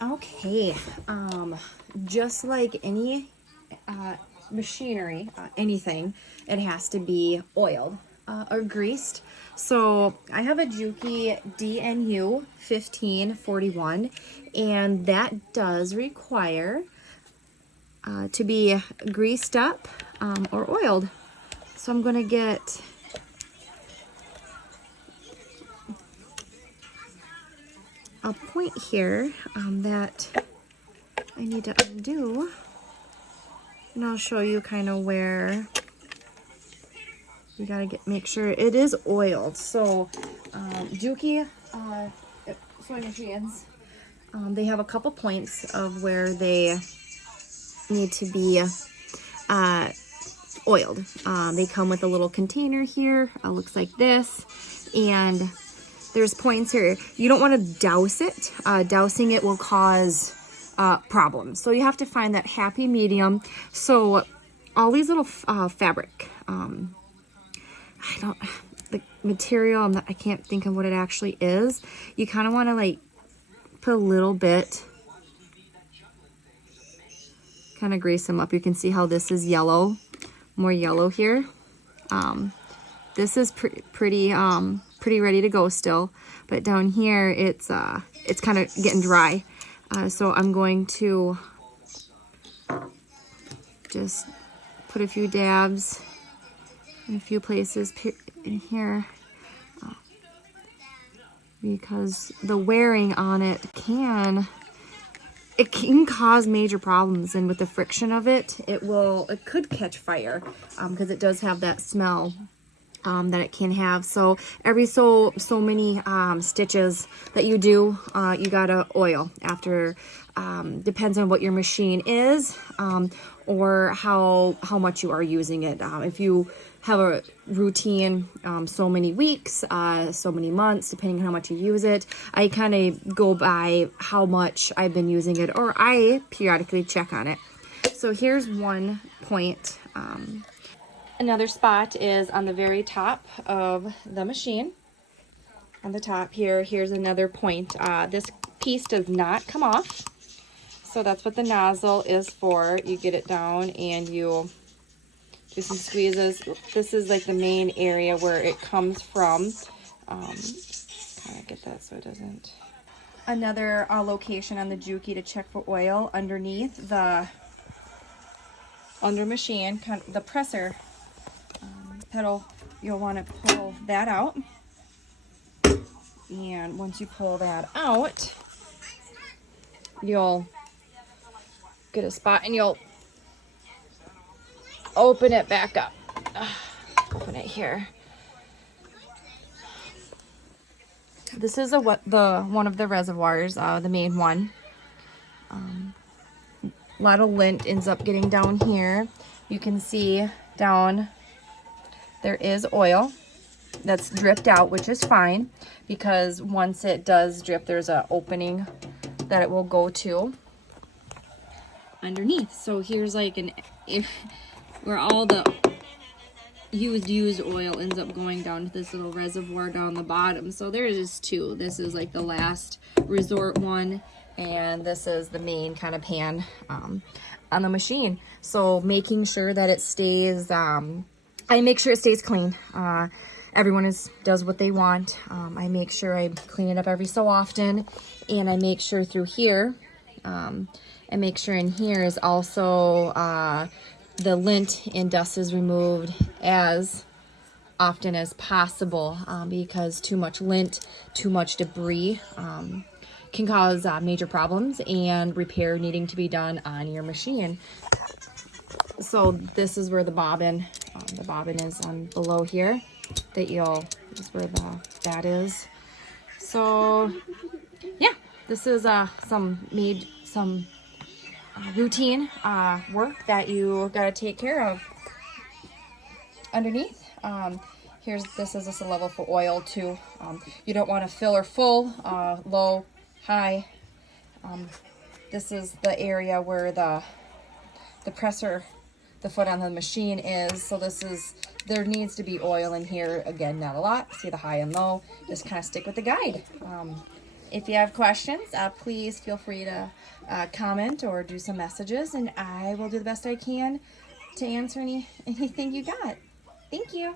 Okay, just like any machinery, anything, it has to be oiled or greased. So I have a Juki DNU-1541, and that does require to be greased up or oiled. So I'm gonna get a point here that I need to undo, and I'll show you kind of where you gotta make sure it is oiled. So Juki sewing machines, they have a couple points of where they need to be oiled. They come with a little container here, looks like this, and there's points here. You don't want to douse it. Dousing it will cause problems. So you have to find that happy medium. So all these little fabric, the material, I can't think of what it actually is. You kind of want to like put a little bit, kind of grease them up. You can see how this is yellow, more yellow here. This is pretty ready to go still, but down here it's kind of getting dry. So I'm going to just put a few dabs in a few places in here, because the wearing on it can cause major problems, and with the friction of it, it could catch fire, because it does have that smell that it can have. So every so many stitches that you do, you gotta oil after. Depends on what your machine is, or how much you are using it. If you have a routine, so many weeks, so many months, depending on how much you use it, I kind of go by how much I've been using it, or I periodically check on it. So here's one point. Another spot is on the very top of the machine. On the top here, here's another point. This piece does not come off. So that's what the nozzle is for. You get it down and you do some squeezes. This is like the main area where it comes from. Kind of get that so it doesn't. Another location on the Juki to check for oil underneath the under machine, the presser pedal. You'll want to pull that out, and once you pull that out, you'll get a spot and you'll open it back up. Open it here. This is one of the reservoirs, the main one. A lot of lint ends up getting down here. You can see down there is oil that's dripped out, which is fine, because once it does drip, there's an opening that it will go to underneath. So here's like where all the used oil ends up going down to this little reservoir down the bottom. So there is two. This is like the last resort one, and this is the main kind of pan on the machine. So making sure that it stays, I make sure it stays clean. Everyone does what they want. I make sure I clean it up every so often, and I make sure through here, and make sure in here is also the lint and dust is removed as often as possible, because too much lint, too much debris can cause major problems and repair needing to be done on your machine. So this is where the bobbin is on below here. This is where that is. So yeah, this is some routine work that you gotta take care of. Underneath, this is just a level for oil too. You don't want to fill her full, low, high. This is the area where the presser, the foot on the machine is. So there needs to be oil in here. Again, not a lot. See the high and low. Just kind of stick with the guide. If you have questions, please feel free to comment or do some messages, and I will do the best I can to answer anything you got. Thank you.